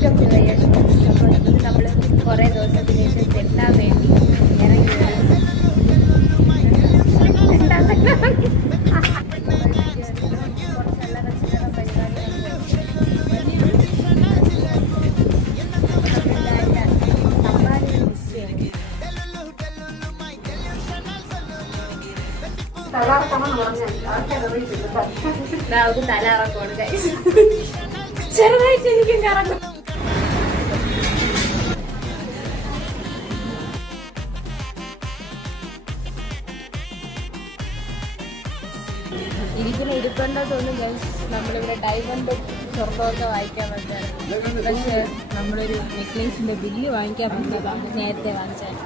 Welcome to വയ്യാസ്. അപ്പോൾ ഇത് നമ്മൾ കുറേ ദിവസത്തിന് ശേഷം തെണ്ടാൻ വേണ്ടി ഇറങ്ങി തലാറക്കോണ് ചെറുതായിട്ട് എനിക്കും കറങ്ങും. ഇരിക്കുന്ന ഇരിപ്പുണ്ടോ തോന്നുന്നു ഗൈസ്. നമ്മളിവിടെ ഡയമണ്ട് സ്വർണ്ണമൊക്കെ വാങ്ങിക്കാൻ പറ്റാറ്. പക്ഷെ നമ്മളൊരു നെക്ലേസിന്റെ ബില്ല് വാങ്ങിക്കാൻ പറ്റുന്നതാണ് നേരത്തെ വാങ്ങിച്ചാൽ.